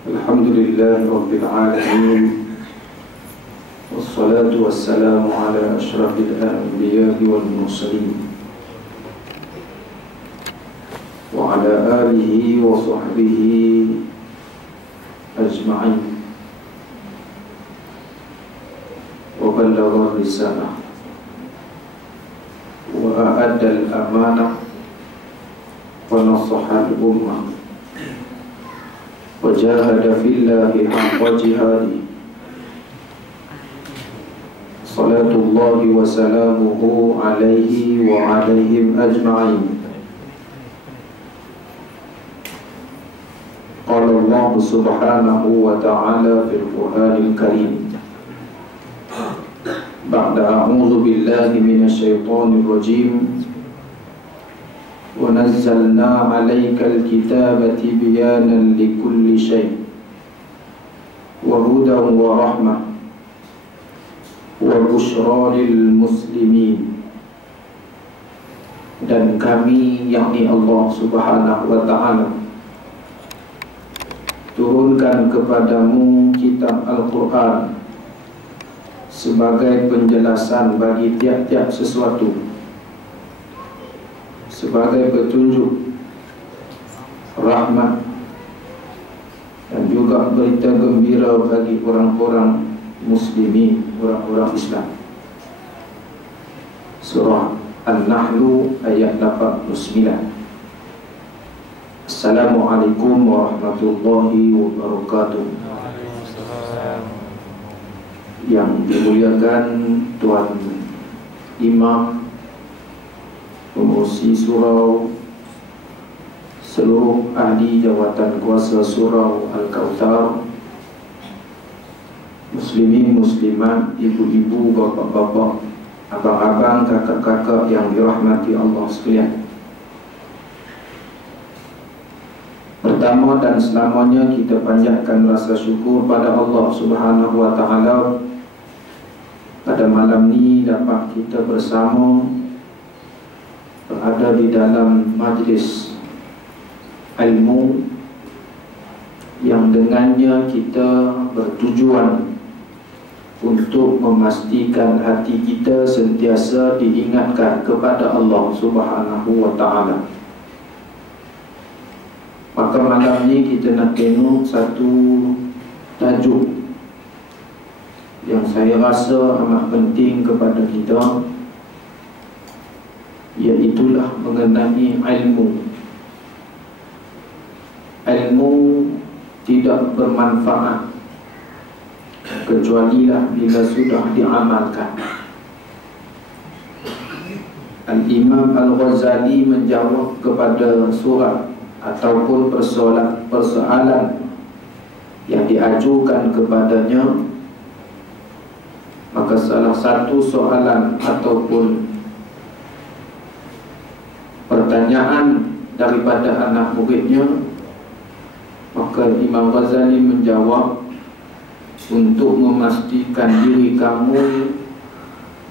Alhamdulillahi Rabbil Alamin, wassalatu wassalamu ala ashrafil anbiya'i wal mursalin, wa ala alihi wa sahbihi ajma'in. Wa ballagha risalah wa a'adda al-amanah wa nasaha al-ummah wa jahada fillahi haqqa jihadi. Salatullahi wa salamuhu alaihi wa alaihim ajma'in. Qala Allah subhanahu wa ta'ala fil Qur'anil Karim, ba'da a'udzu billahi minasy syaithanir rajim, wa nazzalna 'alaikal kitaba tibyanan likulli syai' wa hudan wa rahmah wa busyra lil muslimin. Dan kami, yakni Allah subhanahu wa ta'ala, turunkan kepadamu kitab Al-Quran sebagai penjelasan bagi tiap-tiap sesuatu, sebagai petunjuk, rahmat, dan juga berita gembira bagi orang-orang muslimin, orang-orang Islam. Surah An-Nahl ayat 89. Assalamualaikum warahmatullahi wabarakatuh. Yang dimuliakan Tuan Imam, pengurusi surau, seluruh ahli jawatan kuasa surau Al-Kautsar, muslimin, muslimat, ibu-ibu, bapak-bapak, abang-abang, kakak-kakak yang dirahmati Allah sekalian. Pertama dan selamanya kita panjatkan rasa syukur pada Allah subhanahu wa ta'ala, pada malam ni dapat kita bersama berada di dalam majlis ilmu yang dengannya kita bertujuan untuk memastikan hati kita sentiasa diingatkan kepada Allah subhanahu wa ta'ala. Maka malam ni kita nak tengok satu tajuk yang saya rasa amat penting kepada kita, iaitulah mengenai ilmu. Ilmu tidak bermanfaat kecualilah bila sudah diamalkan. Al-Imam Al-Ghazali menjawab kepada surat ataupun persoalan yang diajukan kepadanya. Maka salah satu soalan ataupun pertanyaan daripada anak muridnya, maka Imam Ghazali menjawab, untuk memastikan diri kamu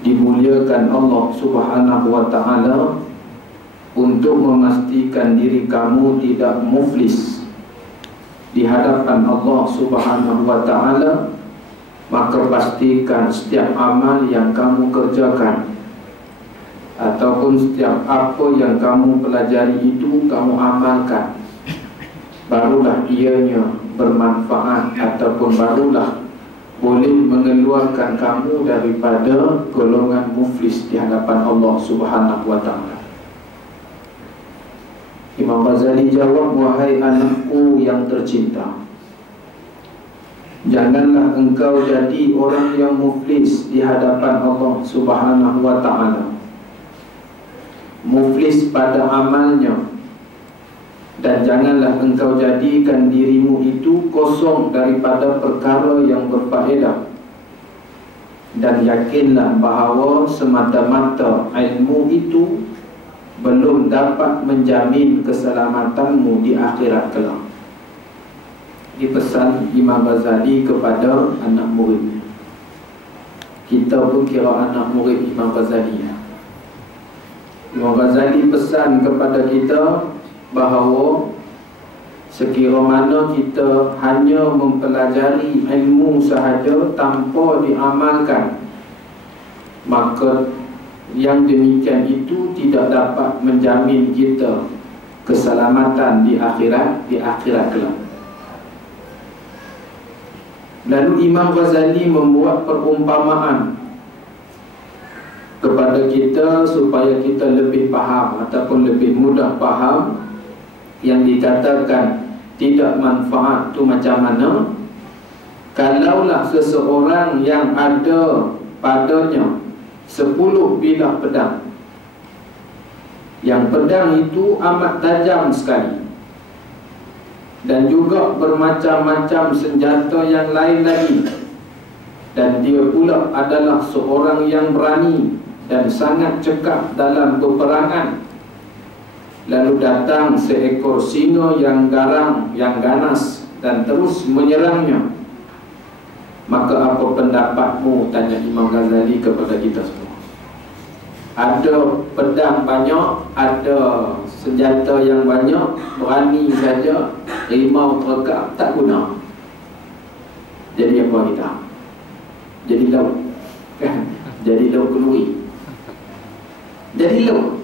dimuliakan Allah subhanahu wa ta'ala, untuk memastikan diri kamu tidak muflis di hadapan Allah subhanahu wa ta'ala, maka pastikan setiap amal yang kamu kerjakan ataupun setiap apa yang kamu pelajari itu kamu amalkan, barulah ianya bermanfaat ataupun barulah boleh mengeluarkan kamu daripada golongan muflis di hadapan Allah subhanahu wa ta'ala. Imam Ghazali jawab, wahai anakku yang tercinta, janganlah engkau jadi orang yang muflis di hadapan Allah subhanahu wa ta'ala, muflis pada amalnya, dan janganlah engkau jadikan dirimu itu kosong daripada perkara yang berfaedah. Dan yakinlah bahawa semata-mata ilmu itu belum dapat menjamin keselamatanmu di akhirat kelak. Dipesan Imam Ghazali kepada anak murid. Kita pun kira anak murid Imam Ghazali. Imam Ghazali pesan kepada kita bahawa Sekira mana kita hanya mempelajari ilmu sahaja tanpa diamalkan, maka yang demikian itu tidak dapat menjamin kita keselamatan di akhirat kelak. Lalu Imam Ghazali membuat perumpamaan kepada kita supaya kita lebih faham ataupun lebih mudah faham yang dikatakan tidak manfaat itu macam mana. Kalaulah seseorang yang ada padanya 10 bilah pedang, yang pedang itu amat tajam sekali, dan juga bermacam-macam senjata yang lain lagi, dan dia pula adalah seorang yang berani dan sangat cekap dalam peperangan. Lalu datang seekor singa yang garang, yang ganas, dan terus menyerangnya. Maka apa pendapatmu, tanya Imam Ghazali kepada kita semua. Ada pedang banyak, ada senjata yang banyak, berani saja, rimau terkap, tak guna. Jadi apa kita? Jadi laut, kan? Jadi laut keluri. Jadi laut,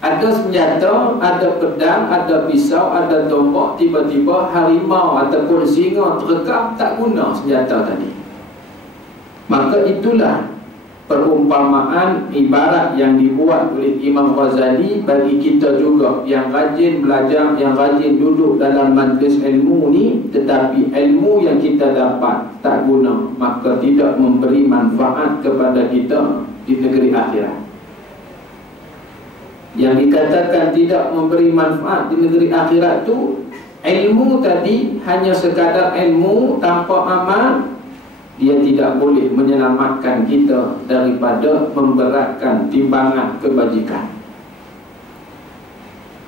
ada senjata, ada pedang, ada pisau, ada tombak, tiba-tiba harimau ataupun singa terkap, tak guna senjata tadi. Maka itulah perumpamaan ibarat yang dibuat oleh Imam Ghazali bagi kita juga yang rajin belajar, yang rajin duduk dalam majlis ilmu ni, tetapi ilmu yang kita dapat tak guna, maka tidak memberi manfaat kepada kita di negeri akhirat. Yang dikatakan tidak memberi manfaat di negeri akhirat tu, ilmu tadi hanya sekadar ilmu tanpa amal, dia tidak boleh menyelamatkan kita daripada memberatkan timbangan kebajikan.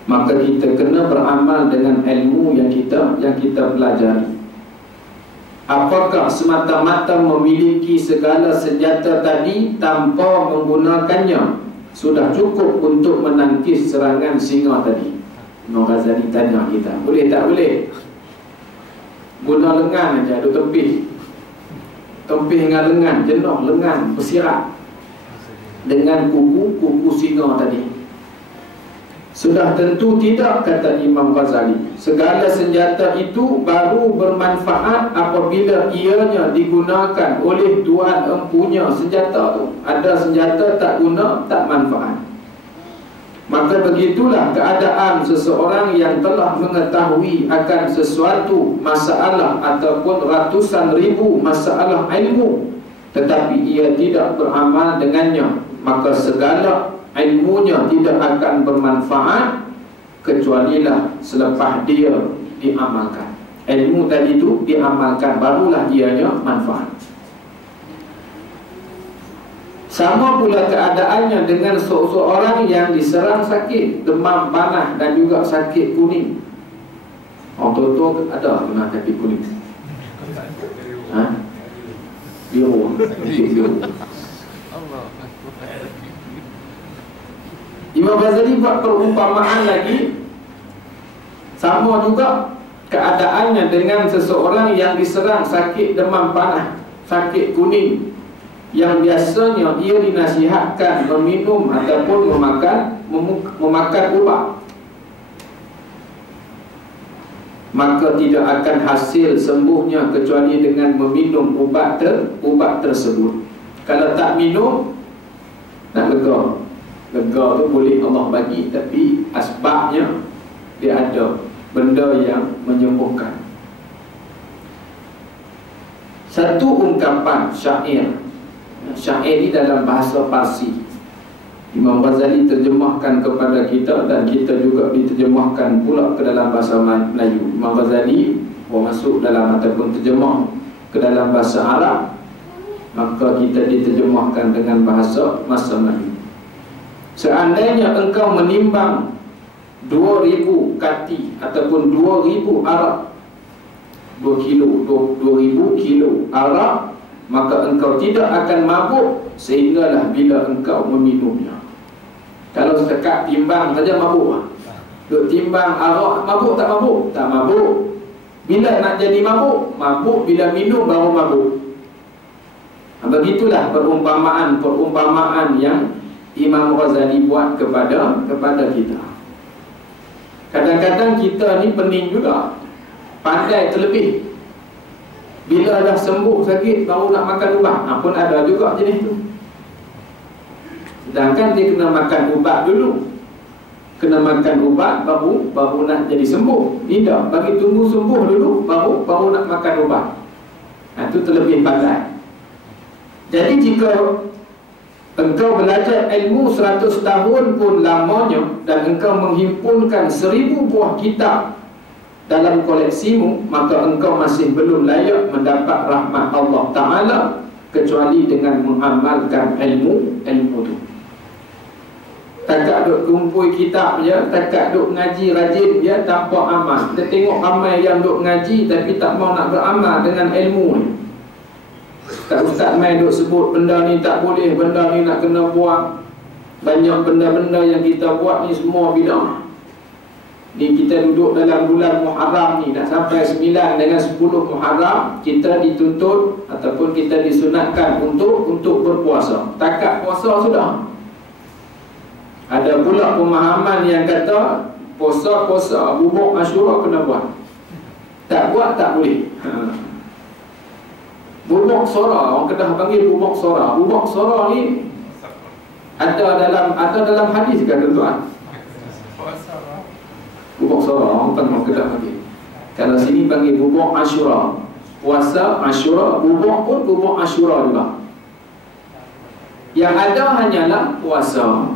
Maka kita kena beramal dengan ilmu yang kita pelajari. Apakah semata-mata memiliki segala senjata tadi tanpa menggunakannya sudah cukup untuk menangkis serangan singa tadi? Imam Ghazali tanya kita, boleh tak boleh? Guna lengan aja, duk tempih dengan lengan, jenuh lengan bersirat dengan kuku singa tadi. Sudah tentu tidak, kata Imam Ghazali. Segala senjata itu baru bermanfaat apabila ianya digunakan oleh tuan empunya senjata tu. Ada senjata tak guna, tak manfaat. Maka begitulah keadaan seseorang yang telah mengetahui akan sesuatu masalah ataupun ratusan ribu masalah ilmu, tetapi ia tidak beramal dengannya, maka segala ilmunya tidak akan bermanfaat kecualilah selepas dia diamalkan. Ilmu tadi itu diamalkan, barulah ianya manfaat. Sama pula keadaannya dengan seseorang yang diserang sakit demam panas dan juga sakit kuning. Orang tua ada kena sakit kuning? Biru. Imam Ghazali buat perumpamaan lagi. Sama juga keadaannya dengan seseorang yang diserang sakit demam panas, sakit kuning, yang biasanya ia dinasihatkan meminum ataupun memakan ubat, maka tidak akan hasil sembuhnya kecuali dengan meminum ubat tersebut. Kalau tak minum, nak lega tu boleh Allah bagi, tapi asbabnya dia ada benda yang menyembuhkan. Satu ungkapan syair ini dalam bahasa Parsi, Imam Ghazali terjemahkan kepada kita dan kita juga diterjemahkan pula ke dalam bahasa Melayu. Imam Ghazali masuk dalam ataupun terjemah ke dalam bahasa Arab, maka kita diterjemahkan dengan bahasa Melayu. Seandainya engkau menimbang 2000 kati ataupun 2000 arak, 2000 kilo arak, maka engkau tidak akan mabuk sehinggalah bila engkau meminumnya. Kalau sekat timbang saja mabuk. Duk timbang arak mabuk tak mabuk? Tak mabuk. Bila nak jadi mabuk? Mabuk bila minum baru mabuk. Begitulah perumpamaan yang Imam Ghazali buat kepada kita. Kadang-kadang kita ni pening juga, pandai terlebih. Bila dah sembuh sakit baru nak makan ubat, pun ada juga jenis tu. Sedangkan dia kena makan ubat dulu. Kena makan ubat baru nak jadi sembuh. Tidak, bagi tunggu sembuh dulu baru nak makan ubat. Itu terlebih pandai. Jadi jika engkau belajar ilmu 100 tahun pun lamanya dan engkau menghimpunkan 1000 buah kitab dalam koleksimu, maka engkau masih belum layak mendapat rahmat Allah Ta'ala kecuali dengan mengamalkan ilmu itu. Takak duk kumpul kitab je, takak duk ngaji rajin je tanpa amal. Kita tengok ramai yang duk ngaji tapi tak mau nak beramal dengan ilmu ni. Ustaz main duk sebut benda ni tak boleh, benda ni nak kena buang. Banyak benda-benda yang kita buat ni semua bidah. Ni kita duduk dalam bulan Muharram ni, dah sampai 9 dengan 10 Muharram, kita dituntut ataupun kita disunatkan untuk berpuasa. Takat puasa sudah. Ada pula pemahaman yang kata puasa bubuk Asyura kena buat. Tak buat tak boleh. Bubuk sora, orang Kedah panggil bubuk sora. Bubuk sora ni ada dalam hadis kan tuan? Bubuk sora, orang Kedah panggil. Kalau sini panggil bubuk Asyura. Puasa Asyura, bubuk pun bubuk Asyura juga. Yang ada hanyalah puasa.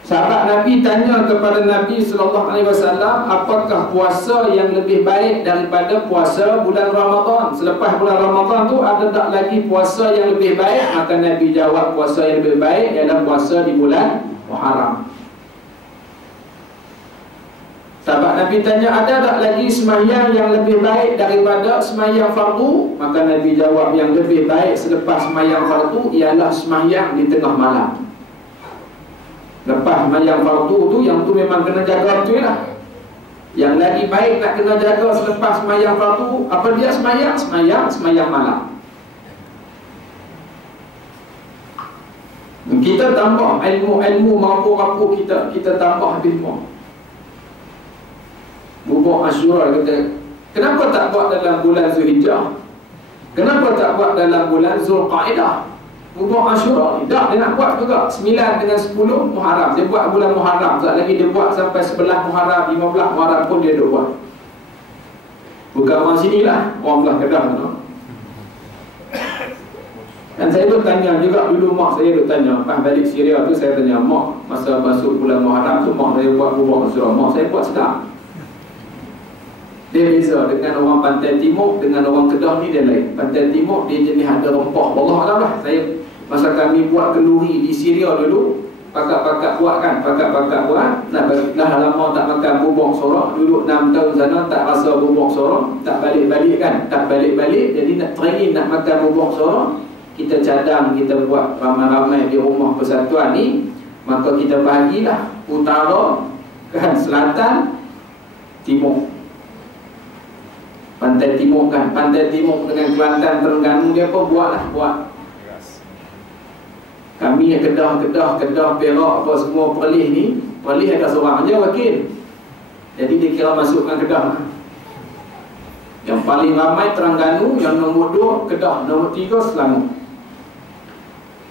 Sahabat Nabi tanya kepada Nabi SAW, apakah puasa yang lebih baik daripada puasa bulan Ramadan? Selepas bulan Ramadan tu ada tak lagi puasa yang lebih baik? Maka Nabi jawab, puasa yang lebih baik ialah puasa di bulan Muharram. Sahabat Nabi tanya, ada tak lagi sembahyang yang lebih baik daripada sembahyang fardu? Maka Nabi jawab, yang lebih baik selepas sembahyang fardu ialah sembahyang di tengah malam. Lepas sembahyang fardu tu, yang tu memang kena jaga betul lah. Yang lagi baik nak kena jaga selepas sembahyang fardu, apa dia sembahyang malam. Kita tambah ilmu mampu kita tambah habis semua. Bubuk Asyura kata, kenapa tak buat dalam bulan Zulhijjah? Kenapa tak buat dalam bulan Zulqaidah? Bubuk Asyura ni tak, dia nak buat juga 9 dengan 10 Muharram. Dia buat bulan Muharram, sekejap lagi dia buat sampai 11 Muharram, 15 Muharram pun dia duk buat. Bukan orang sini lah, orang belah Kedah tu. Dan saya duk tanya juga, dulu mak saya duk tanya, pas balik Syria tu saya tanya, mak masa masuk bulan Muharram tu mak saya buat bubuk Asyura, mak saya buat sedap. Dia beza dengan orang Pantai Timur, dengan orang Kedah ni dia lain. Pantai Timur dia jenis ada rempah. Allah Alam lah. Saya masa kami buat kenduri di Syria dulu, pakak-pakak buat kan, pakak-pakak buat. Dah lama tak makan bubuk sorok, duduk 6 tahun sana tak rasa bubuk sorok, tak balik-balik kan, tak balik-balik. Jadi nak training nak makan bubuk sorok, kita cadang, kita buat ramai-ramai di rumah persatuan ni. Maka kita bagilah utara kan, selatan, timur. Pantai Timur kan, Pantai Timur dengan Kelantan, Terengganu dia apa buat. Kami yang Kedah, Perak apa semua Perlis ni, Perlis ada seorang aja wakil. Jadi dia kira masukkan Kedah. Yang paling ramai Terengganu, yang nombor 2 Kedah, nombor 3 Selangor.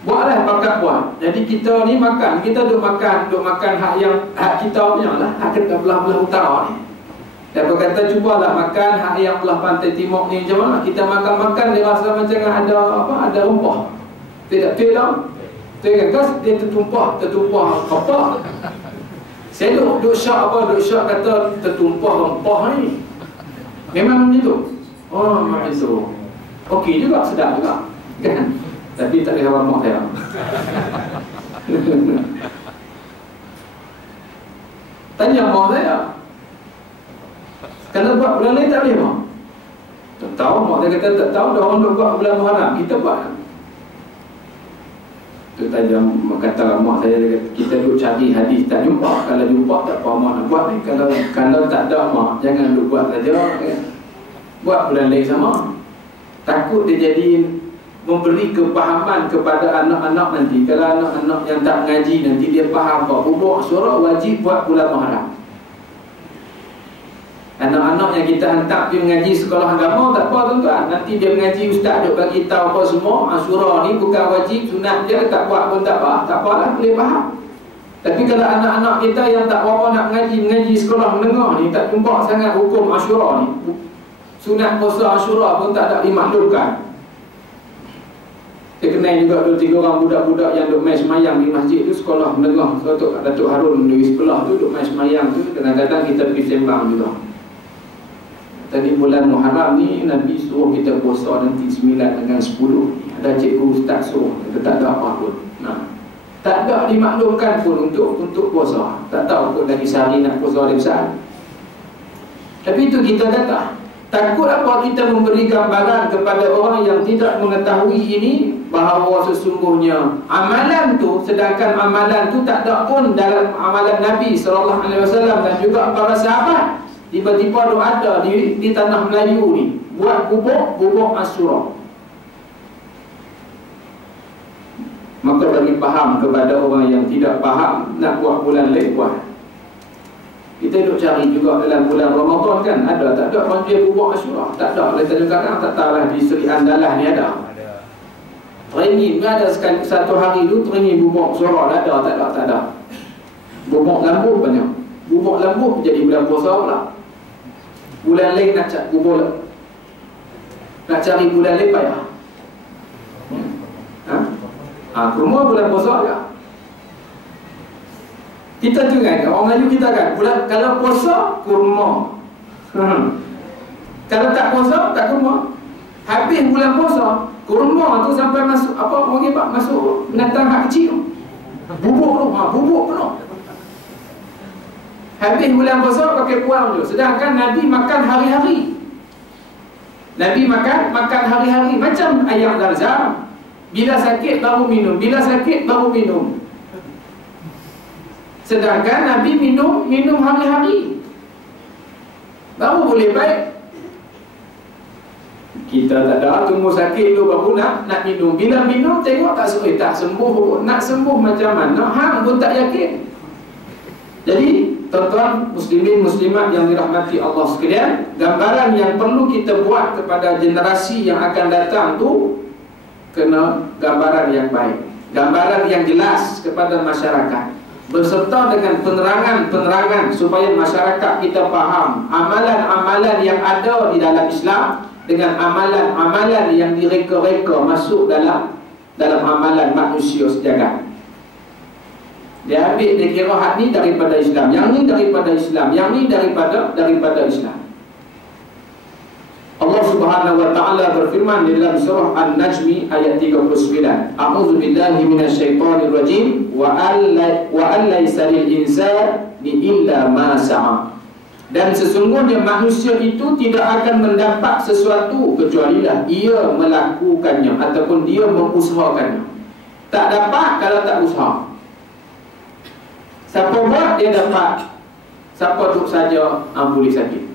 Buatlah pakat buat. Jadi kita ni makan, kita duk makan hak kita punya lah, hak kita belah-belah utara ni. Dan berkata cubalah makan hak yang belah Pantai Timur ni macam mana. Kita makan-makan dia rasa macam ada rempah. Tidak tahu. Tengok kan dia tertumpah apa. Saya duk syak kata tertumpah rempah ni. Memang macam tu. Oh macam tu. Okey juga, sedap juga. Kan? Tapi tak ada orang mak saya. Tanya mak saya. Kalau buat bulan lain tak boleh mak? Tak tahu, mak dia kata tak tahu, dah orang buat bulan Muharram, kita buat. Tu tanya kata mak saya, kita duk cari hadis tak jumpa. Kalau jumpa tak apa mak nak buat ni. Kalau tak ada mak, jangan duk buat saja. Buat bulan lain sama. Takut dia jadi memberi kepahaman kepada anak-anak nanti. Kalau anak-anak yang tak mengaji nanti dia faham bahawa bubuk surah wajib buat bulan Muharram. Anak-anak yang kita hantar pergi mengaji sekolah agama tak apa tuan-tuan. Nanti dia mengaji, ustaz duk bagi tahu apa semua. Surah ni bukan wajib, sunat je, tak buat pun tak apa. Tak apalah, boleh faham. Tapi kalau anak-anak kita yang tak apa nak mengaji sekolah menengah ni, tak jumpa sangat hukum Asyura ni. Sunat puasa Asyura pun tak ada dimaklumkan. Saya kenal juga 2-3 orang budak-budak yang duk main semayang di masjid tu, sekolah menengah. Datuk Harun di sekolah tu duk main semayang tu, kadang-kadang kita pergi sembang juga. Tadi bulan Muharram ni Nabi suruh kita puasa nanti 9 dengan 10. Ada cikgu ustaz suruh, kita tak ada apa pun. Nah, tak ada dimaklumkan pun untuk puasa. Tak tahu pun lagi sehari nak puasa hari besar. Tapi itu kita kata, takut apa kita memberi gambaran kepada orang yang tidak mengetahui ini, bahawa sesungguhnya amalan tu, sedangkan amalan tu tak ada pun dalam amalan Nabi SAW dan juga para sahabat. Tiba-tiba ada di tanah Melayu ni buat bubuk Asyura. Maka bagi faham kepada orang yang tidak faham, nak buat bulan lain buat. Kita duk cari juga dalam bulan Ramadan kan, ada tak ada panggil bubuk Asyura? Tak ada. Oleh kadang-kadang tak tahulah di Seri Andalah ni ada. Training ada sekali satu hari tu training bubuk Asyura ada tak ada. Bubuk lambu banyak. Bubuk lambu jadi bulan puasa pula. Bulan lain nak cari bubuk, nak cari bulan lain payah. Kurma bulan puasa juga. Kita tu kan, orang Melayu kita kan, bulan kalau puasa kurma. Kalau tak puasa tak kurma. Habis bulan puasa, kurma tu sampai masuk apa orang hebat, masuk binatang hak kecil. Bubuk tu, bubuk penuh. Habis bulan puasa pakai puang je. Sedangkan Nabi makan hari-hari. Nabi makan hari-hari. Macam ayam Zam-Zam. Bila sakit baru minum, bila sakit baru minum. Sedangkan Nabi minum hari-hari, baru boleh baik. Kita tak ada, tunggu sakit tu baru nak minum. Bila minum tengok tak sembuh. Nak sembuh macam mana, hang pun tak yakin. Jadi tuan-tuan muslimin muslimat yang dirahmati Allah sekalian, gambaran yang perlu kita buat kepada generasi yang akan datang tu, kena gambaran yang baik, gambaran yang jelas kepada masyarakat, berserta dengan penerangan supaya masyarakat kita faham amalan-amalan yang ada di dalam Islam dengan amalan-amalan yang direka-reka masuk dalam amalan manusia sejagat. Dia ambil, dia kira hak ni daripada Islam, yang ni daripada Islam, yang ni daripada Islam. Allah Subhanahu wa taala berfirman di dalam surah An-Najm ayat 39. A'udzu billahi minasyaitonir rajim wa allaysa lil insani illa ma sa'a. Dan sesungguhnya manusia itu tidak akan mendapat sesuatu kecualilah ia melakukannya ataupun dia mengusahakannya. Tak dapat kalau tak usaha. Siapa buat dia dapat, siapa duduk saja boleh sakit.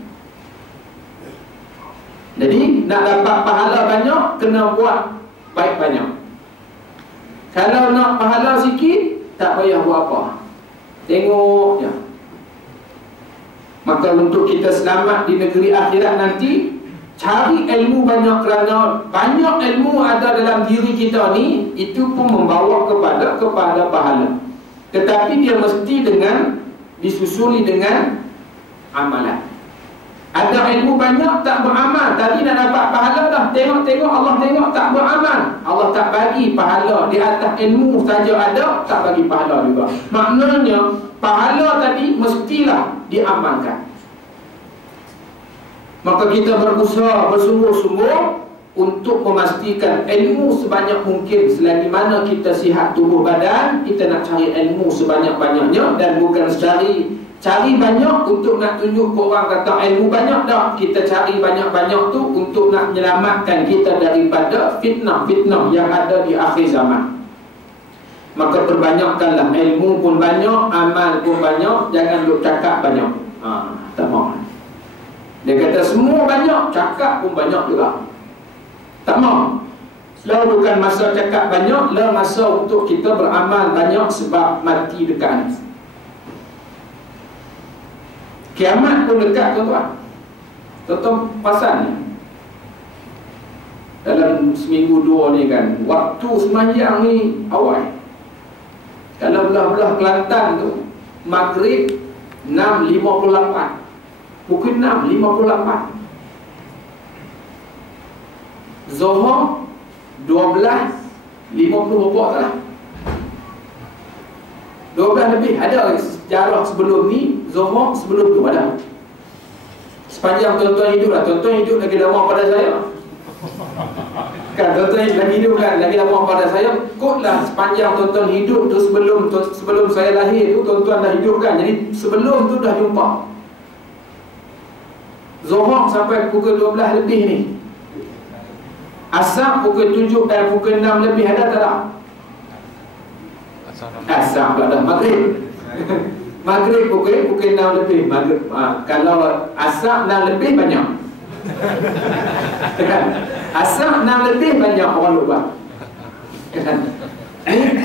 Jadi nak dapat pahala banyak, kena buat baik banyak. Kalau nak pahala sikit, tak payah buat apa, tengok je. Maka untuk kita selamat di negeri akhirat nanti, cari ilmu banyak, kerana banyak ilmu ada dalam diri kita ni, itu pun membawa kepada pahala. Tetapi dia mesti disusuli dengan amalan. Ada ilmu banyak tak beramal, tadi nak dapat pahala dah, tengok Allah tengok tak beramal, Allah tak bagi pahala. Di atas ilmu saja ada, tak bagi pahala juga. Maknanya pahala tadi mestilah diamalkan. Maka kita berusaha bersungguh-sungguh untuk memastikan ilmu sebanyak mungkin. Selagi mana kita sihat tubuh badan, kita nak cari ilmu sebanyak-banyaknya. Dan bukan cari banyak untuk nak tunjuk ke orang kata ilmu banyak, dah. Kita cari banyak-banyak tu untuk nak menyelamatkan kita daripada fitnah-fitnah yang ada di akhir zaman. Maka perbanyakkanlah, ilmu pun banyak, amal pun banyak, jangan duk cakap banyak. Tak mau. Dia kata semua banyak, cakap pun banyak juga. Tak mau. Lah bukan masa cakap banyak, lah masa untuk kita beramal banyak sebab mati dekat. Kiamat pun dekat, tuan-tuan. Tuan-tuan pasal ni, dalam seminggu dua ni kan, waktu sembahyang ni awal. Kalau belah-belah Kelantan tu, Maghrib 6.58, pukul 6.58. Zuhur 12.50 berapa tak lah, 12 lebih. Ada sejarah sebelum ni, Zuhur sebelum tu ada. Sepanjang tuan-tuan hidup lah, tuan-tuan hidup lagi lama pada saya kan, tuan-tuan lagi hidup kan, lagi lama pada saya. Kotlah sepanjang tuan-tuan hidup tu, sebelum saya lahir tu, tuan-tuan dah hidup kan. Jadi sebelum tu dah jumpa Zuhur sampai pukul 12 lebih ni. Asar pukul 7 pukul 6 lebih ada tak tak? Asar pula dah. Maghrib Maghrib pukul 6 lebih. Maghrib, kalau asar 6 lebih banyak asar 6 lebih banyak orang lupa.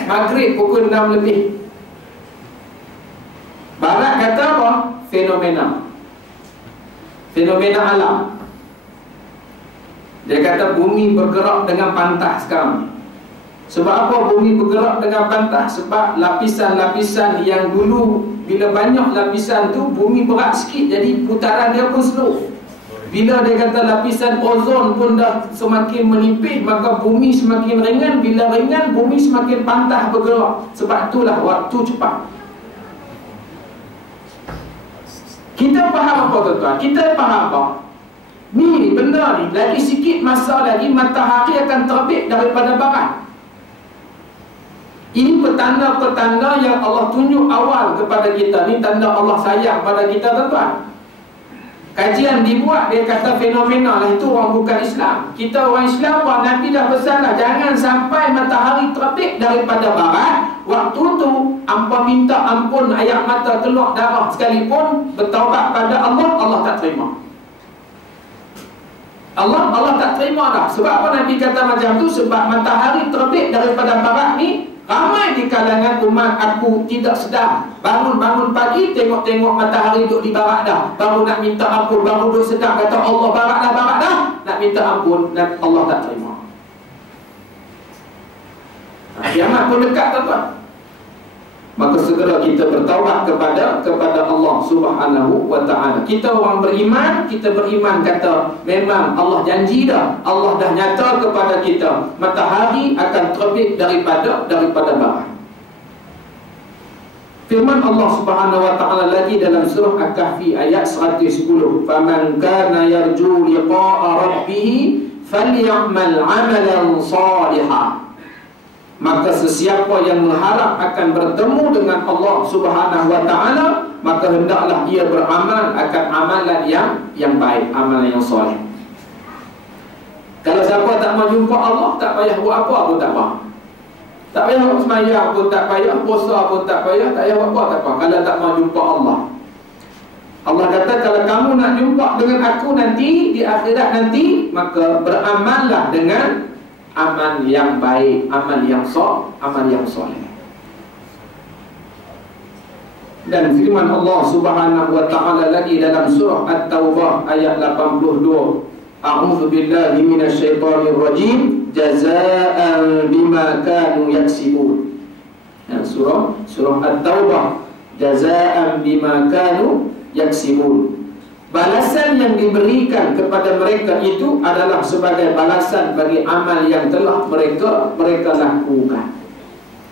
Maghrib pukul 6 lebih. Barat kata apa? Fenomena alam. Dia kata bumi bergerak dengan pantah sekarang. Sebab apa bumi bergerak dengan pantah? Sebab lapisan-lapisan yang dulu, bila banyak lapisan tu, bumi berat sikit, jadi putaran dia pun slow. Bila dia kata lapisan ozon pun dah semakin menipis, maka bumi semakin ringan. Bila ringan, bumi semakin pantah bergerak. Sebab itulah waktu cepat. Kita faham apa tuan-tuan? Kita faham apa? Ni benda ni, lagi sikit masa lagi matahari akan terbit daripada barat. Ini petanda-petanda yang Allah tunjuk awal kepada kita. Ni tanda Allah sayang pada kita, tuan-tuan. Kajian dibuat, dia kata fenomena lah. Itu orang bukan Islam. Kita orang Islam, orang Nabi dah pesan lah, jangan sampai matahari terbit daripada barat. Waktu tu hampa minta ampun, air mata keluar darah sekalipun, bertaubat pada Allah, Allah tak terima. Allah tak terima dah. Sebab apa Nabi kata macam tu? Sebab matahari terbit daripada barat ni, ramai di kalangan umat aku tidak sedar. Bangun-bangun pagi, tengok-tengok matahari duduk di barat dah, baru nak minta ampun, baru duduk sedar, kata Allah barat dah, nak minta ampun, dan Allah tak terima. Kiamat pun dekat, tuan-tuan. Maka segera kita bertaubat kepada Allah Subhanahu wa ta'ala. Kita orang beriman, kita beriman kata memang Allah janji dah, Allah dah nyata kepada kita, matahari akan terbit daripada barat. Firman Allah Subhanahu wa ta'ala lagi dalam surah Al-Kahfi ayat 110, "Faman kana yarju liqa'a rabbih falyamal 'amalan shalihan." Maka sesiapa yang mengharap akan bertemu dengan Allah Subhanahu wa ta'ala, maka hendaklah ia beramal akan amalan yang baik, amalan yang soleh. Kalau siapa tak mau jumpa Allah, tak payah buat apa pun tak apa. Tak payah sembahyang pun tak payah, puasa pun tak payah, tak payah buat apa tak apa. Kalau tak mau jumpa Allah, Allah kata kalau kamu nak jumpa dengan aku nanti di akhirat nanti, maka beramallah dengan amal yang baik, amal yang soleh. Dan firman Allah Subhanahu wa ta'ala lagi dalam surah At-Taubah ayat 82, "A'udzu billahi minasyaitonir rajim, jazaa'an bima kanu yaksibun." Surah At-Taubah, jazaa'an bima kanu yaksibun. Balasan yang diberikan kepada mereka itu adalah sebagai balasan bagi amal yang telah mereka lakukan.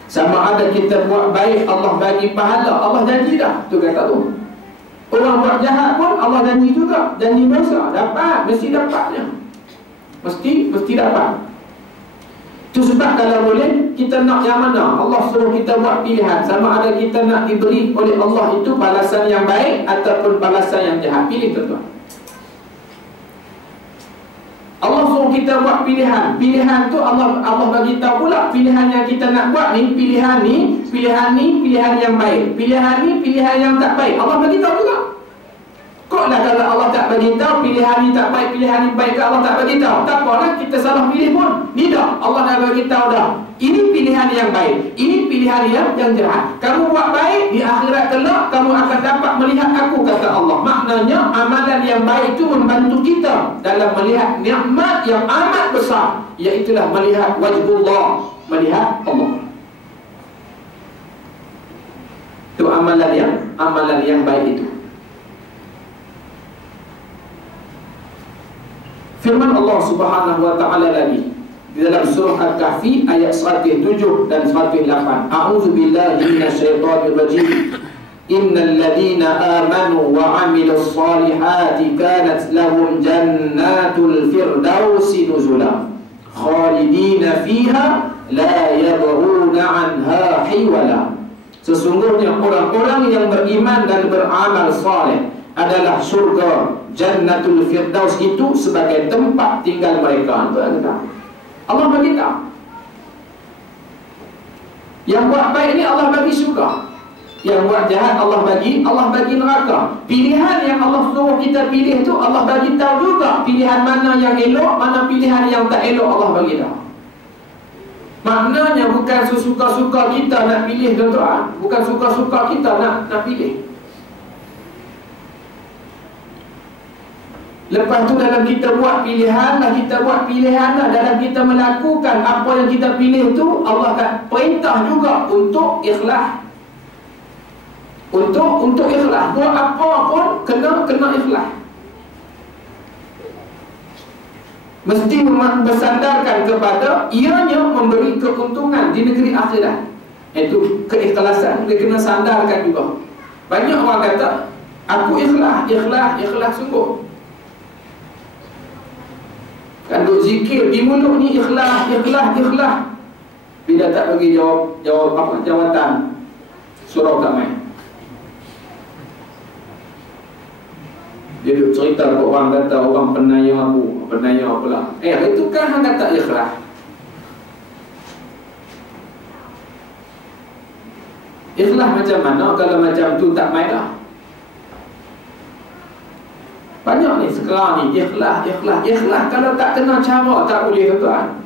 Sama ada kita buat baik, Allah bagi pahala, Allah janji dah. Tu kata tu. Orang buat jahat pun Allah janji juga, janji dosa, dapat, mesti dapatnya. Mesti dapat. Itu sebab kalau boleh kita nak yang mana, Allah suruh kita buat pilihan. Sama ada kita nak diberi oleh Allah itu balasan yang baik ataupun balasan yang jahat. Pilih, tuan-tuan. Allah suruh suruh kita buat pilihan. Pilihan tu Allah bagi tahu pula pilihan yang kita nak buat ni, pilihan yang baik. Pilihan ni pilihan yang tak baik. Allah bagi tahu juga. Koklah kalau Allah tak bagi tahu pilihan ni tak baik, pilihan ni baik, kalau Allah tak bagi tahu, tak apalah kita salah pilih pun. Tidak, Allah dah bagi tahu dah. Ini pilihan yang baik, ini pilihan yang jahat. Kamu buat baik, di akhirat kelak kamu akan dapat melihat aku, kata Allah. Maknanya amalan yang baik itu membantu kita dalam melihat nikmat yang amat besar, iaitulah melihat wajhullah, melihat Allah. Itu amalan yang baik itu. Firman Allah Subhanahu wa taala lagi di dalam surah Al-Kahfi ayat 107 dan 108. A'udzu billahi minasyaitonir rajim. Innal ladzina amanu wa 'amilus solihati kanat lahum jannatul firdausi nuzula khalidina fiha la yabghuna 'anha hiwala. Sesungguhnya orang-orang yang beriman dan beramal saleh adalah surga Jannatul Firdaus itu sebagai tempat tinggal mereka. Allah bagi tahu. Yang buat baik ni Allah bagi syurga, yang buat jahat Allah bagi neraka. Pilihan yang Allah suruh kita pilih tu Allah bagi tahu juga. Pilihan mana yang elok, mana pilihan yang tak elok, Allah bagi tahu. Maknanya bukan sesuka-suka kita nak pilih, tuan-tuan. Bukan suka-suka kita nak pilih. Lepas tu dalam kita buat pilihan dalam kita melakukan apa yang kita pilih tu, Allah akan perintah juga untuk ikhlas. Untuk ikhlas. Buat apa pun kena ikhlas. Mesti bersandarkan kepada ianya memberi keuntungan di negeri akhirat. Itu keikhlasan dia kena sandarkan juga. Banyak orang kata aku ikhlas sungguh. Kan duk zikir di mulut ni ikhlas. Bila tak bagi jawab apa jawatan surau tak main. Dia duk cerita ke orang, kata orang penanya pula. Itu kan hang kata ikhlas. Ikhlas macam mana kalau macam tu tak main dah? Banyak ni sekarang ni ikhlas. Kalau tak kena cara tak boleh, tuan.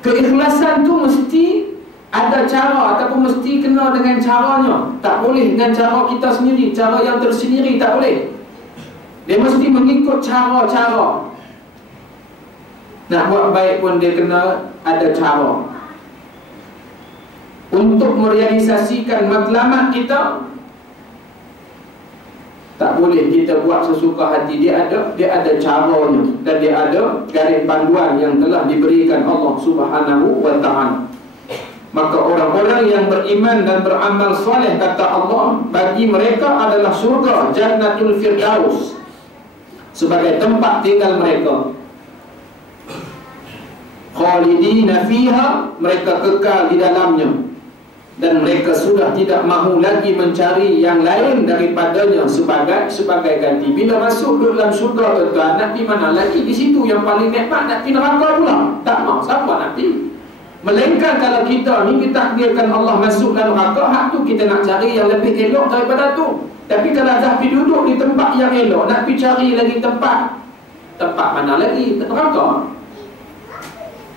Keikhlasan tu mesti ada cara ataupun mesti kena dengan caranya. Tak boleh dengan cara kita sendiri, cara yang tersendiri tak boleh. Dia mesti mengikut cara-cara. Nak buat baik pun dia kena ada cara. Untuk merealisasikan matlamat kita, tak boleh kita buat sesuka hati. Dia ada caranya dan dia ada garis panduan yang telah diberikan Allah Subhanahu wa taala. Maka orang-orang yang beriman dan beramal soleh, kata Allah, bagi mereka adalah surga Jannatul Firdaus sebagai tempat tinggal mereka. Khalidina fiha, mereka kekal di dalamnya. Dan mereka sudah tidak mahu lagi mencari yang lain daripadanya sebagai ganti. Bila masuk dalam syurga, tuan-tuan, nak pergi mana lagi? Di situ yang paling nikmat, nak pergi neraka pula. Tak mau, siapa nak pergi? Melainkan kalau kita ni ditakdirkan Allah masuk dalam neraka, hak tu kita nak cari yang lebih elok daripada tu. Tapi kalau dah pergi duduk di tempat yang elok, nak pergi cari lagi tempat mana lagi? Neraka.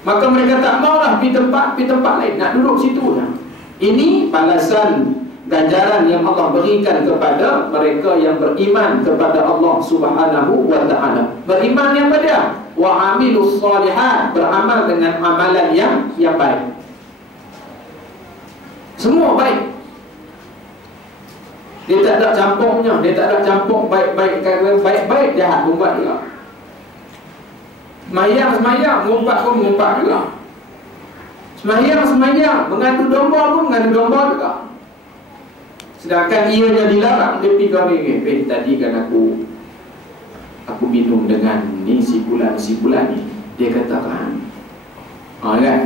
Maka mereka tak maulah pergi tempat lain, nak duduk situ lah. Ini balasan ganjaran yang Allah berikan kepada mereka yang beriman kepada Allah Subhanahu wa taala. Beriman yang pada wa amilus solihat, beramal dengan amalan yang baik. Semua baik. Dia tak ada campurnya, dia tak ada campur baik jahat pun buat juga. Semayang, ngumpat juga. Semayang, mengadu domba pun mengadu domba juga. Sedangkan ianya dilarang, dia pergi ni. Tadi kan aku minum dengan ni si bulan ni. Dia katakan, kan?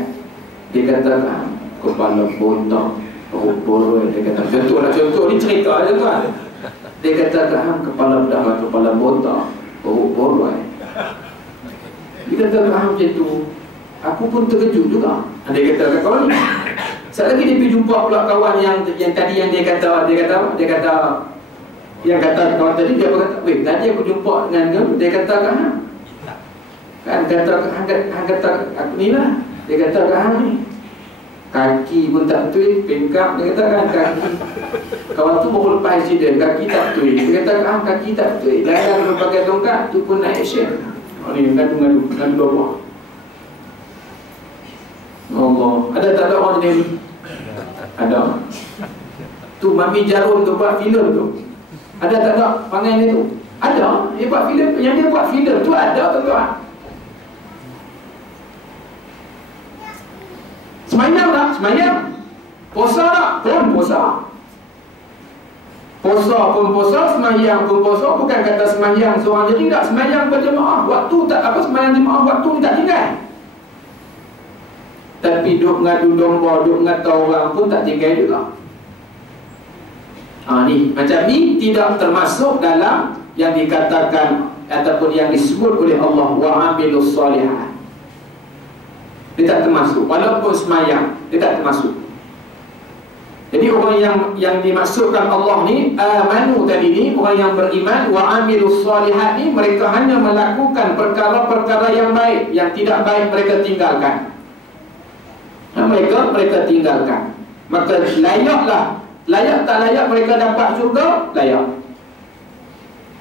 Dia katakan kepala botak, perut boroi. Dia kata contoh ni cerita aja, tuan. Dia katakan kepala botak, perut boroi. Dia kata macam tu, aku pun terkejut juga. Dia kata kawan ni. Sekali lagi dia pergi jumpa pula kawan yang tadi yang dia kata yang kata kawan tadi, dia berkata, weh, tadi aku jumpa dengan dia kata kan kata aku ni lah. Dia kata ni kaki pun tak betul, pengkap, dia kata kan kaki. Kawan tu baru lepas accident, kaki tak betul. Dia kata kaki tak betul. Dah pakai tongkat tu pun naik action. Ni ngadu dua. Allah, ada tak ada orang jenis ni? Ada. Tu Mami Jarum tu buat filem tu. Ada tak ada panggil dia tu? Ada. Dia buat filem, yang dia buat filem tu ada tuan-tuan. Semayang tak? Semayang. Puasa tak? Pun puasa. Puasa pun puasa, semayang pun puasa. Bukan kata semayang seorang jadi tak. Semayang berjemaah. Waktu tak apa, semayang jemaah waktu ni tak tinggal. Tapi duk ngadu domba, duk ngata orang pun tak tinggal juga. Ni macam ni tidak termasuk dalam yang dikatakan ataupun yang disebut oleh Allah wa amilus solihat. Dia tak termasuk. Walaupun semayang, dia tak termasuk. Jadi orang yang dimaksudkan Allah ni, amanu tadi ni, orang yang beriman, wa amilus solihat ni, mereka hanya melakukan perkara-perkara yang baik. Yang tidak baik mereka tinggalkan. Mereka tinggalkan. Maka layaklah. Layak tak layak mereka dapat syurga? Layak.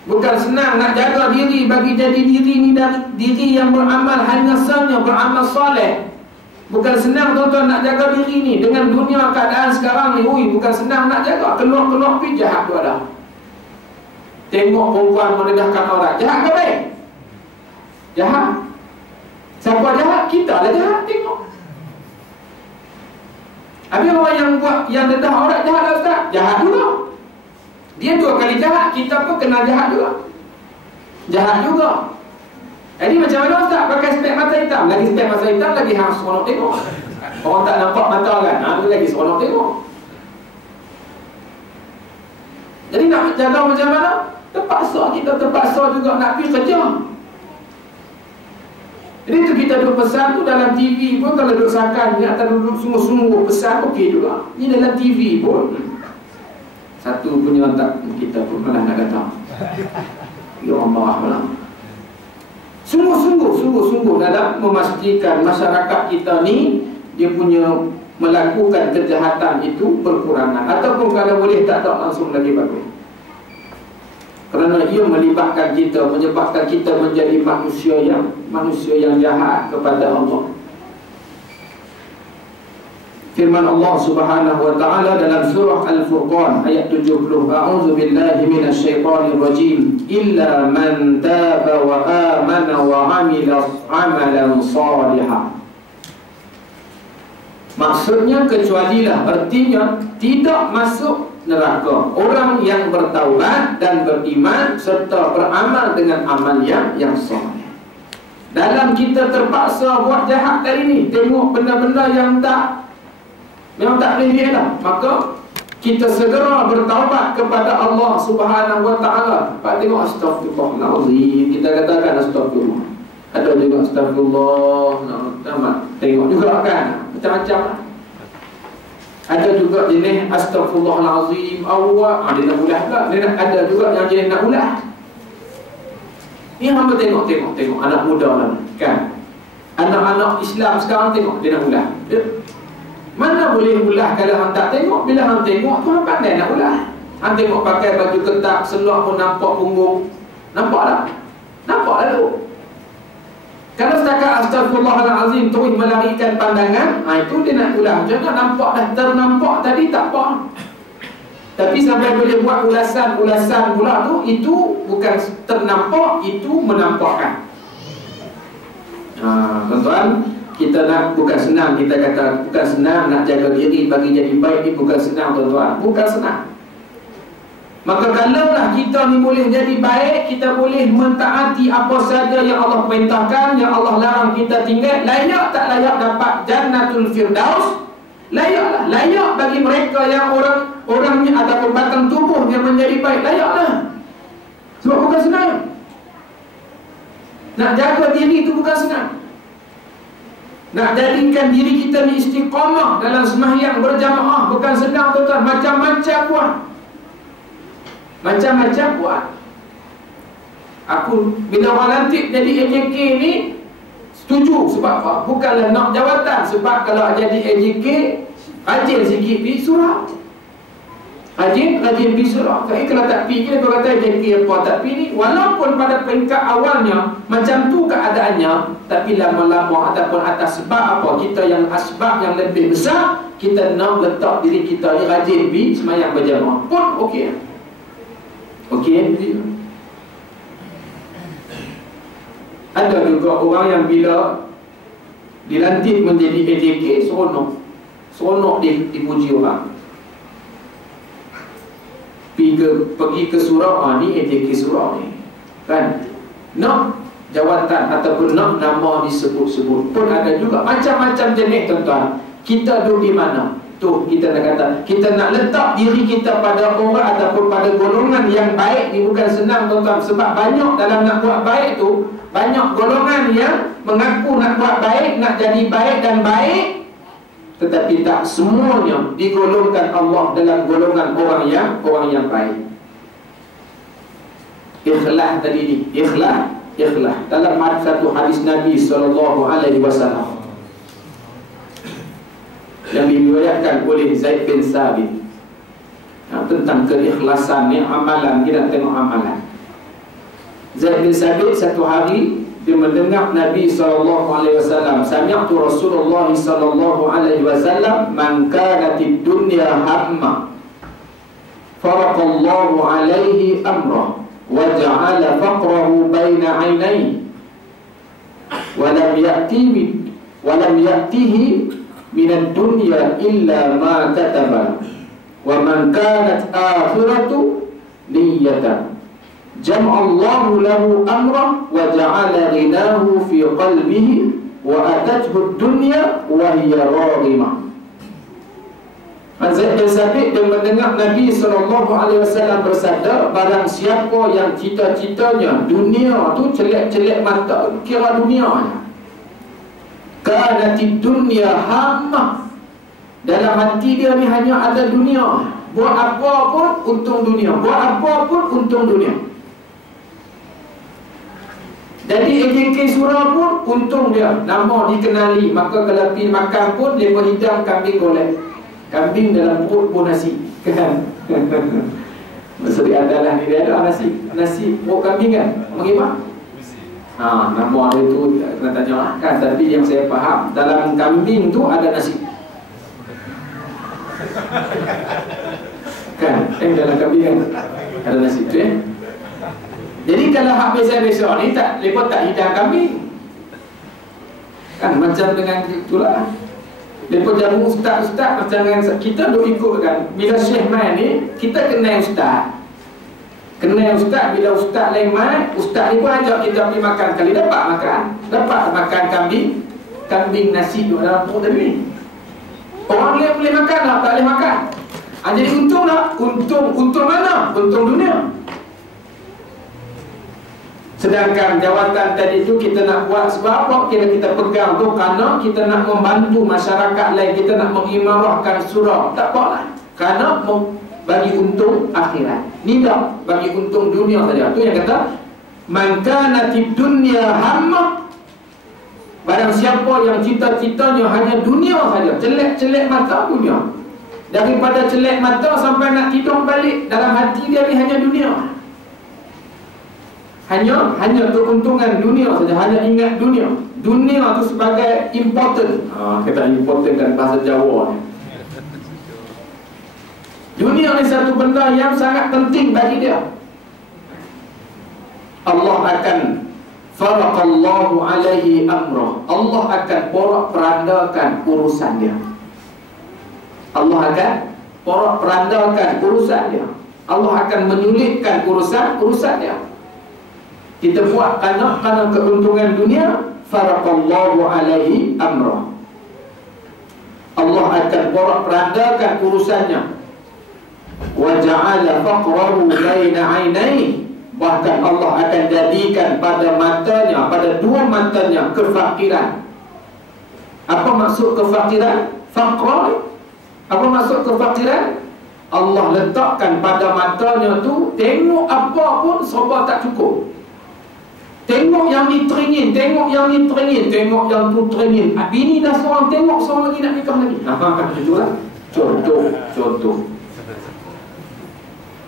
Bukan senang nak jaga diri bagi jadi diri ni diri yang beramal, hanya sahaja beramal soleh. Bukan senang tuan-tuan nak jaga diri ni dengan dunia keadaan sekarang ni. Bukan senang nak jaga. Keluar-keluar pergi jahat tu ada. Tengok perempuan menedahkan orang. Jahat ke baik? Jahat. Siapa jahat? Kita lah jahat. Tengok. Habis orang yang buat yang dedah orang jahat lah Ustaz. Jahat juga. Dia 2 kali jahat, kita pun kena jahat juga. Jahat juga. Jadi macam mana Ustaz? Pakai spek mata hitam. Lagi spek mata hitam, lagi hang seronok tengok. Orang tak nampak mata kan, tu lagi seronok tengok. Jadi nak jaga macam mana? Kita terpaksa juga nak pergi kerja. Jadi tu kita duduk pesan tu dalam TV pun, kalau duduk sakan ni atau duduk sungguh-sungguh pesan okey juga. Ni dalam TV pun satu punya tak, kita pun malah nak kata ya Allah malah. Sungguh-sungguh dalam memastikan masyarakat kita ni dia punya melakukan kejahatan itu berkurangan, ataupun kalau boleh tak ada langsung lagi bagus. Kerana ia melibatkan kita, menyebabkan kita menjadi manusia yang jahat kepada Allah. Firman Allah Subhanahu wa taala dalam surah Al-Furqan ayat 70, A'udzu billahi minasyaitonir rajim, illa man taba wa amana wa 'amila 'amalan shalihan. Maksudnya kecualilah, artinya tidak masuk neraka orang yang bertaubat dan beriman serta beramal dengan amal yang soleh. Dalam kita terpaksa buat jahat hari ni, tengok benda-benda yang memang tak boleh dia lah, maka kita segera bertaubat kepada Allah Subhanahu wa taala. Pak tengok, astagfirullahalazim, kita katakan astagfirullah. Ada juga astagfirullah, tengok juga kan macam-macam lah. Ada juga jenis astagfirullahalazim awak, dia nak ulah pula. Ada juga yang jenis nak ulah. Ni hamba tengok anak muda lah kan. Anak-anak Islam sekarang tengok dia nak ulah. Mana boleh ulah kalau hang tak tengok? Bila hang tengok tu hang pandai nak ulah. Hang tengok pakai baju ketat, seluar pun nampak punggung. Nampak tak? Nampak tak tu? Kalau setakat astagfirullahalazim terus melarikan pandangan, itu dia nak ulah. Jangan nampak dah ternampak tadi tak apa. Tapi sampai boleh buat ulasan pula tu, itu bukan ternampak, itu menampakkan. Tuan-tuan, kita nak, bukan senang kita kata, bukan senang nak jaga diri bagi jadi baik ni, bukan senang tuan-tuan, bukan senang. Maka kalaulah kita ni boleh jadi baik, kita boleh mentaati apa saja yang Allah perintahkan, yang Allah larang kita tinggal, layak tak layak dapat Jannatul Firdaus? Layaklah, layak bagi mereka yang orangnya ataupun batang tubuh yang menjadi baik, layaklah. Sebab bukan senang. Nak jaga diri itu bukan senang. Nak jadikan diri kita ni istiqamah dalam sembahyang berjamaah bukan senang, tuan-tuan. Macam-macam buat. Macam-macam buat. Aku bila orang lantik jadi AJK ni setuju. Sebab apa? Bukanlah nak jawatan. Sebab kalau jadi AJK, rajin sikit pergi surau. Rajin pergi surau. Tapi kalau tak pergi, dia kata AJK apa tak pergi ni. Walaupun pada peringkat awalnya macam tu keadaannya, tapi lama-lama ataupun atas sebab apa, kita yang asbab yang lebih besar, kita nak letak diri kita ni rajin pergi sembahyang berjamaah pun okey. Okey. Ada juga orang yang bila dilantik menjadi AJK, seronok dipuji orang. Pergi ke surau, ni AJK surau ni, kan? Nak jawatan ataupun nak nama disebut-sebut pun ada juga. Macam-macam jenis, tuan-tuan. Kita duduk di mana? Tu kita nak kata, kita nak letak diri kita pada orang ataupun pada golongan yang baik ni bukan senang, tuan-tuan. Sebab banyak dalam nak buat baik tu, banyak golongan yang mengaku nak buat baik, nak jadi baik dan baik, tetapi tak semuanya digolongkan Allah dalam golongan orang yang baik. Ikhlas tadi ni, ikhlas. Dalam satu hadis Nabi SAW yang diriwayatkan oleh Zaid bin Sabit tentang keikhlasan ni, amalan. Kita tengok amalan. Zaid bin Sabit satu hari dia mendengar Nabi SAW, sami'tu Rasulullah SAW, man kanatid dunya hamma faraqallahu alaihi amrah wa ja'ala faqrahu baina 'ainayhi wa lam ya'tihi min ad-dunya illa ma kataba wa man kanat akhiratu niyyatan jam'allahu lahu amrah wa ja'ala ghinahu fi qalbihi wa atathu ad-dunya wa hiya raghimah. Zaid bin Sabit dia mendengar Nabi SAW bersabda, barang siapa yang cita-citanya dunia tu celek-celek mata, kira dunia, kanatid dunya hammah, dalam hati dia ni hanya ada dunia. Buat apa pun untung dunia, buat apa pun untung dunia. Jadi AJK surau pun untung dia, nama dikenali. Maka kalau pergi makan pun dia berhidang kambing golek, kambing dalam perut pun nasi, kan? Mesti adalah ni dia ada nasi perut kambing, kan? Mengimak. Nama dia tu kena tanya lah, kan? Tapi yang saya faham, dalam kambing tu ada nasi, kan? Dalam kambing kan ada nasi tu, Jadi kalau hak biasa-biasa ni tak, mereka tak hidang kambing, kan? Macam dengan itulah, mereka jamu ustaz-ustaz macam dengan kita duk ikut, kan? Bila syekh main ni, kita kenal ustaz. Bila ustaz lain main, ustaz ni pun ajak kita pergi makan. Kali dapat makan kambing nasi tu dalam perut tadi ni. Orang lain boleh makan tak boleh makan. Jadi untung tak? Untung mana? Untung dunia. Sedangkan jawatan tadi tu kita nak buat sebab apa? Kita pegang tu kerana kita nak membantu masyarakat lain, kita nak mengimarahkan surau. Tak apalah, kerana bagi untung akhirat. Ni tak bagi untung dunia saja. Tu yang kata man kanatid dunya hamma, barang siapa yang cita-citanya hanya dunia saja, celek-celek mata dunia. Daripada celek mata sampai nak tidur balik, dalam hati dia ni hanya dunia. Hanya keuntungan dunia saja, hanya ingat dunia. Dunia tu sebagai important. Kata important kan bahasa Jawa ni. Dunia ni satu benda yang sangat penting bagi dia. Allah akan faraqallahu alaihi amrah. Allah akan porak-perandakan urusan dia. Allah akan porak-perandakan urusan dia. Allah akan menyulitkan urusan dia. Kita buat kerana keuntungan dunia, faraqallahu alaihi amrah. Allah akan porak-perandakan urusannya. Wa ja'ala faqrahu baina 'ainayhi, Bahkan Allah akan jadikan pada matanya, pada dua matanya kefakiran. Apa maksud kefakiran? Faqra. Apa maksud kefakiran? Allah letakkan pada matanya tu, tengok apa pun serba tak cukup. Tengok yang ni teringin, tengok yang ni teringin, tengok yang tu teringin. Bini dah seorang tengok, seorang lagi nak nikah lagi. Itulah contoh.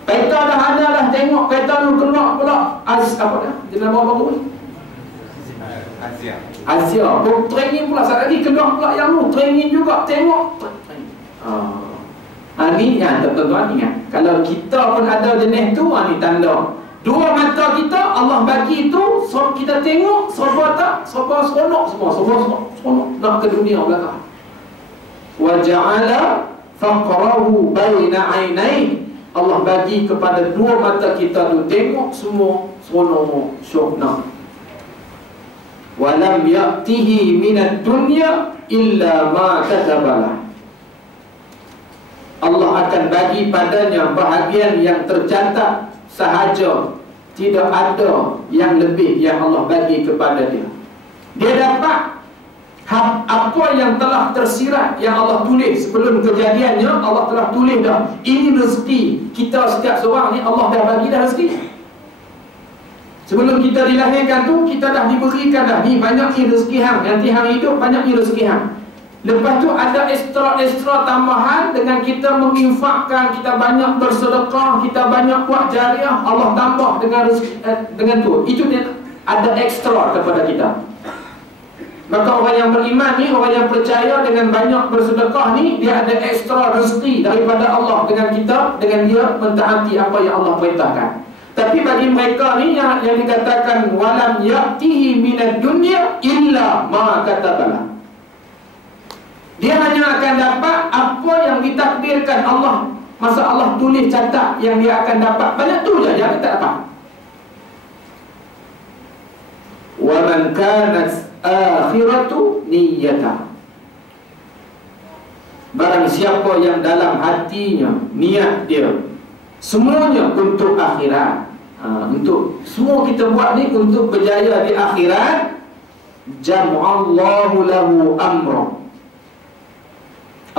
Kereta dah ada dah, tengok kereta tu kena pula apa dah? Jenama baru ni? Asia. Pun teringin pula, satu lagi kena pula yang tu teringin juga, tengok. Ni tuan-tuan ingat, kalau kita pun ada jenis tu, ni tanda dua mata kita Allah bagi tu, so kita tengok serba seronok semua, seronok nak ke dunia belakang. Wa ja'ala faqrahu baina 'ainai. Allah bagi kepada dua mata kita tu, tengok semua seronok syokna. Wa lam ya'tihi minad dunya illa ma katabalah. Allah akan bagi padanya bahagian yang tercatat sahaja, tidak ada yang lebih yang Allah bagi kepada dia. Dia dapat apa yang telah tersirat, yang Allah tulis sebelum kejadiannya. Allah telah tulis dah, ini rezeki kita setiap seorang ni, Allah dah bagi dah rezeki. Sebelum kita dilahirkan tu, kita dah diberikan dah, ni banyak ni rezeki hang, nanti hang hidup banyak ni rezeki hang. Lepas tu ada ekstra tambahan dengan kita menginfakkan, kita banyak bersedekah, kita banyak buat jariah, Allah tambah dengan rezeki, dengan tu. Itu dia ada ekstra kepada kita. Maka orang yang beriman ni, orang yang percaya dengan banyak bersedekah ni, dia ada ekstra rezeki daripada Allah dengan kita, dengan dia mentaati apa yang Allah perintahkan. Tapi bagi mereka ni yang dikatakan walam ya'tihi minad dunya illa ma katabalah, dia hanya akan dapat apa yang ditakdirkan Allah. Masa Allah tulis catat yang dia akan dapat, banyak tu je yang dia tak dapat. Wa man kanat akhiratu niyyata. Barang siapa yang dalam hatinya, niat dia semuanya untuk akhirat, untuk semua kita buat ni untuk berjaya di akhirat, jam'allahu lahu amra.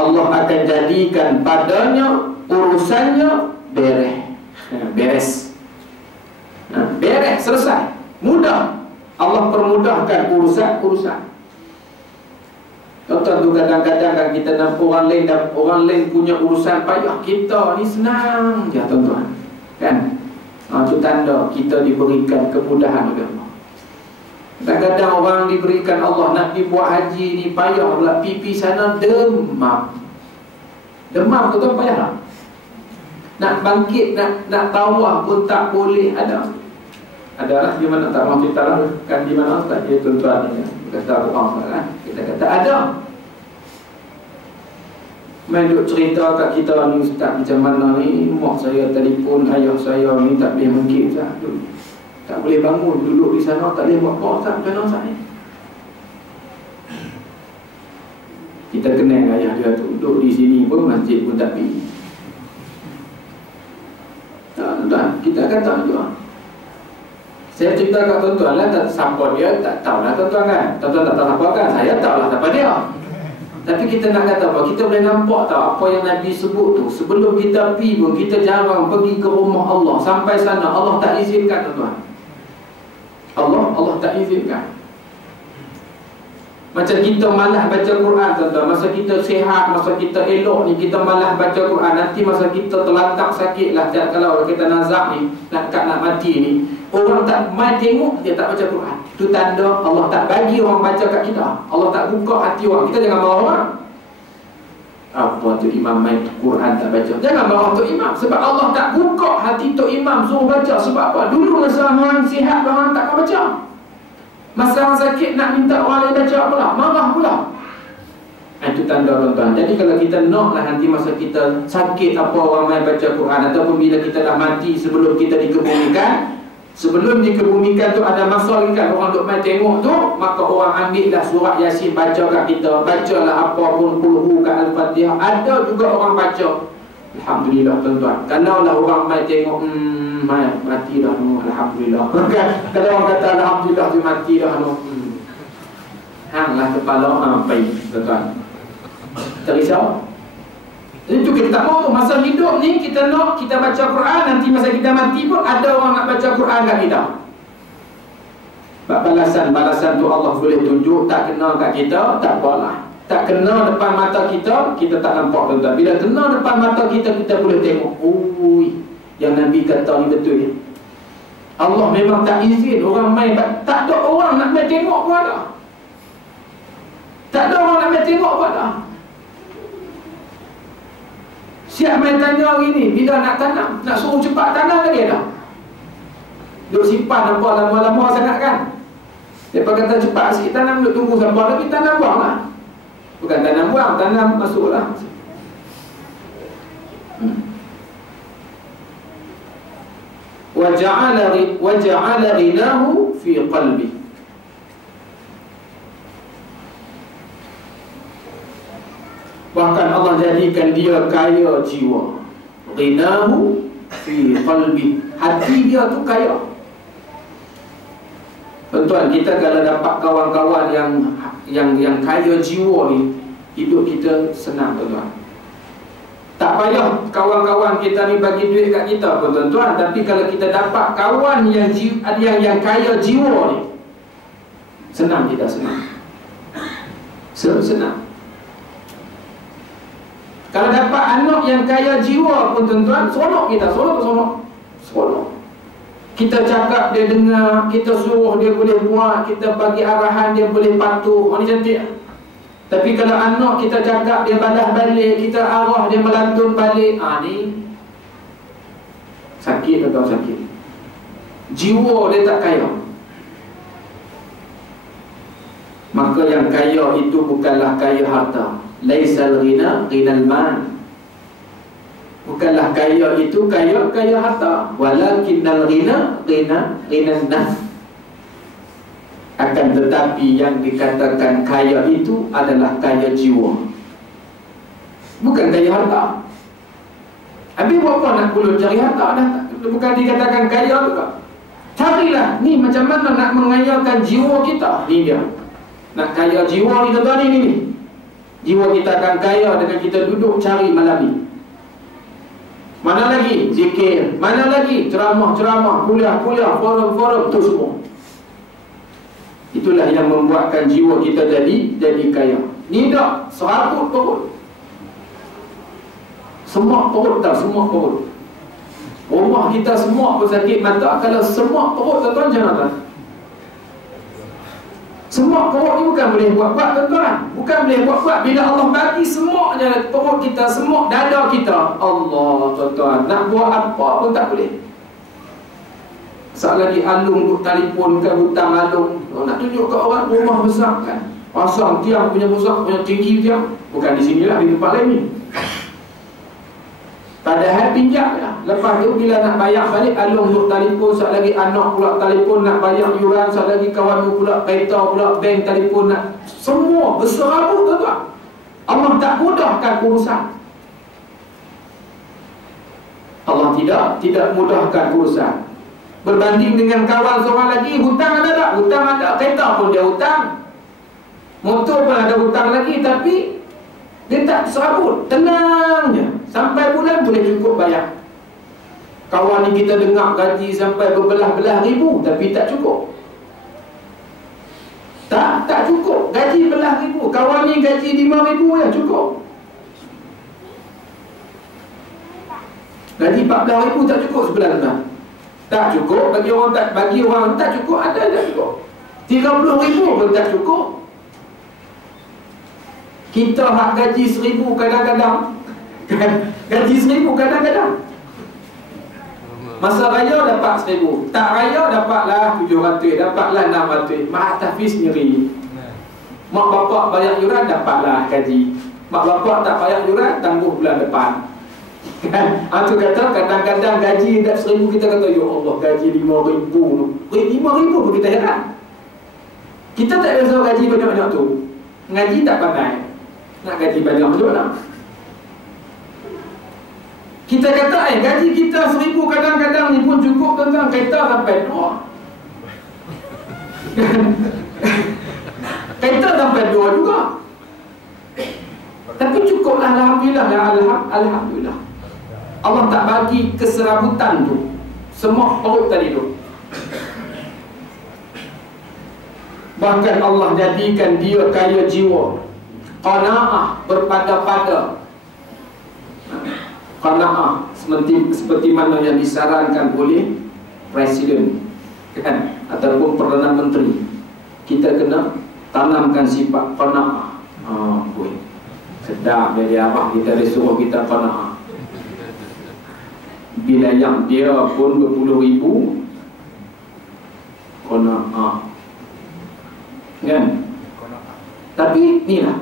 Allah akan jadikan padanya urusannya beres. Beres, selesai, mudah. Allah permudahkan urusan. Contoh tu kadang-kadang kan kita nampak orang lain punya urusan payah, kita ni senang je tuan-tuan. Kan? Itu tanda kita diberikan kemudahan oleh Allah. Kadang-kadang orang diberikan Allah nak dibuat haji ni payah pula, pipi sana demam tu kan payah lah. Nak bangkit, nak tawaf pun tak boleh. Adalah di mana tak mahu cerita lah kan, di mana tak dia tuan-tuan ni kata orang kan, kita kata ada main duk cerita kat kita ni, ustaz macam mana ni, mak saya telefon ayah saya ni tak boleh bangkit, tak boleh bangun, duduk di sana tak boleh buat apa, tak kena saya. Kita kenal ayah dia tu, duduk di sini pun masjid pun tak pergi. Tak, kita kata juga. Saya cerita kat tuan-tuan lah, siapa dia tak tahu lah tuan-tuan kan. Tuan-tuan tak tahu siapa kan, saya tahu lah siapa dia. Tapi kita nak kata apa, kita boleh nampak tak apa yang Nabi sebut tu. Sebelum kita pergi pun, kita jarang pergi ke rumah Allah. Sampai sana Allah tak izinkan tuan-tuan. Allah tak izinkan. Macam kita malas baca Quran tuan-tuan, masa kita sihat, masa kita elok ni, kita malas baca Quran. Nanti masa kita terlantak sakit lah, kalau kita nazak ni, nak mati ni, orang tak main tengok dia tak baca Quran, itu tanda Allah tak bagi orang baca kat kita. Allah tak buka hati orang. Kita jangan marah orang. Apa tu imam main Quran tak baca, jangan marah tu imam. Sebab Allah tak buka hati tu imam suruh baca. Sebab apa? Dulu masa orang sihat, orang tak akan baca. Masa orang sakit nak minta orang lain baca pula, marah pula. Itu tanda tuan-tuan. Jadi kalau kita nak lah nanti masa kita sakit apa orang main baca Quran, ataupun bila kita dah mati sebelum kita dikebumikan, sebelum dikebumikan tu ada masa lagi kan orang duk main tengok tu, maka orang ambil dah surat Yasin baca kat kita, bacalah apa pun kulhu kat Al-Fatihah. Ada juga orang baca. Alhamdulillah tuan-tuan. Kalau lah orang main tengok Mati dah no, alhamdulillah. Kalau orang kata alhamdulillah tu mati dah no. Hanglah kepala baik, tuan. Tak risau. Itu kita tak mau. Masa hidup ni kita nak kita baca Quran, nanti masa kita mati pun ada orang nak baca Quran kat kita. Balasan tu Allah boleh tunjuk. Tak kena kat kita, tak apalah. Tak kena depan mata kita, kita tak nampak, tuan-tuan. Bila kena depan mata kita, kita boleh tengok. Yang Nabi kata ni betul ya. Allah memang tak izin orang main. Tak ada orang nak main tengok pun ada. Tak ada orang nak main tengok pun ada. Siap main tanya hari ni, bila nak tanam, nak suruh cepat tanam lagi dah. Duk simpan nampak lama-lama sangat kan. Lepas kata cepat sikit tanam, duk tunggu sampai lagi tanam buang lah. Bukan tanam buang, tanam masuklah. Waja'ala ghinahu fi qalbi. Bahkan Allah jadikan dia kaya jiwa. Ghinahu fi qalbi. Hati dia tu kaya. Tuan-tuan, kita kalau dapat kawan-kawan yang kaya jiwa ni, hidup kita senang, tuan-tuan. Tak payah kawan-kawan kita ni bagi duit kat kita pun, tuan-tuan. Tapi kalau kita dapat kawan yang kaya jiwa ni, senang kita, senang. Senang. Kalau dapat anak yang kaya jiwa pun, tuan-tuan, seronok kita, seronok. Kita cakap dia dengar, kita suruh dia boleh buat, kita bagi arahan dia boleh patuh. Ini cantik. Tapi kalau anak kita cakap dia balas balik, kita arah dia melantun balik, ni sakit atau sakit. Jiwa dia tak kaya. Maka yang kaya itu bukanlah kaya harta. Laisal ghina ghinal mal. Bukanlah kaya itu kaya harta. Walakinnal ghina ghinan nafs. Akan tetapi yang dikatakan kaya itu adalah kaya jiwa, bukan kaya harta. Habis buat apa nak pulun cari harta dah? Bukan dikatakan kaya juga. Carilah ni macam mana nak mengayakan jiwa kita. Ni dia. Nak kaya jiwa ni, tuan-tuan, ni. Jiwa kita akan kaya dengan kita duduk cari malam ni. Mana lagi zikir, mana lagi ceramah, kuliah, forum tu semua. Itulah yang membuatkan jiwa kita jadi kaya. Ni tak serabut perut. Semak perut tak, semak perut. Rumah kita semua pun sakit mata. Kalau semak perut, tuan-tuan, macam mana? Semak perut ni bukan boleh buat-buat, tuan-tuan. Bukan boleh buat-buat. Bila Allah bagi semaknya perut kita, semak dada kita, Allah, tuan-tuan, nak buat apa pun tak boleh. Saat lagi alung duk telefon ke hutang alung, nak tunjuk ke orang rumah besar kan, pasang tiang punya besar, punya tinggi tiang. Bukan di sinilah, di tempat lain ni. Padahal pinjam lah. Lepas tu bila nak bayar balik, alung duk telefon. Saat lagi anak pula telefon nak bayar yuran. Saat lagi kawan tu pula kereta pula, bank telefon nak. Semua berserabut, tuan-tuan. Allah tak mudahkan urusan. Allah tidak mudahkan urusan. Berbanding dengan kawan seorang lagi, hutang ada tak? Hutang ada. Kereta pun dia hutang, motor pun ada hutang lagi. Tapi dia tak serabut, tenang je. Sampai bulan boleh cukup bayar. Kawan ni kita dengar gaji sampai berbelah-belah ribu, tapi tak cukup. Tak cukup. Gaji belah ribu, kawan ni gaji 5,000 ya cukup. Gaji 14,000 tak cukup sebulan. Tak cukup. Bagi orang tak cukup. Ada tak cukup. 30,000 pun tak cukup. Kita hak gaji 1,000 kadang-kadang. Gaji 1,000 kadang-kadang. Masa raya dapat 1,000. Tak raya dapatlah 700, dapatlah 600. Mak Tafiz sendiri. Mak bapak bayar yuran, dapatlah gaji. Mak bapak tak bayar yuran, tangguh bulan depan. Itu kata kadang-kadang gaji dah 1,000, kita kata ya Allah, gaji 5,000. 5,000 pun kita heran. Kita tak rasa gaji banyak-banyak tu. Ngaji tak pandai. Nak gaji banyak macam mana? Kita kata gaji kita 1,000 kadang-kadang ni pun cukup tentang kereta sampai 2. Kereta sampai 2 juga. Tapi cukuplah, alhamdulillah. Alhamdulillah. Allah tak bagi keserabutan tu. Semua perut tadi tu. Bahkan Allah jadikan dia kaya jiwa, qanaah, berpada-pada. Qanaah seperti mana yang disarankan oleh Presiden, kan, ataupun Perdana Menteri. Kita kena tanamkan sifat qanaah. Sedap dari apa kita disuruh kita qanaah. Bila yang dia pun berpuluh ribu, qanaah, kan? Tapi inilah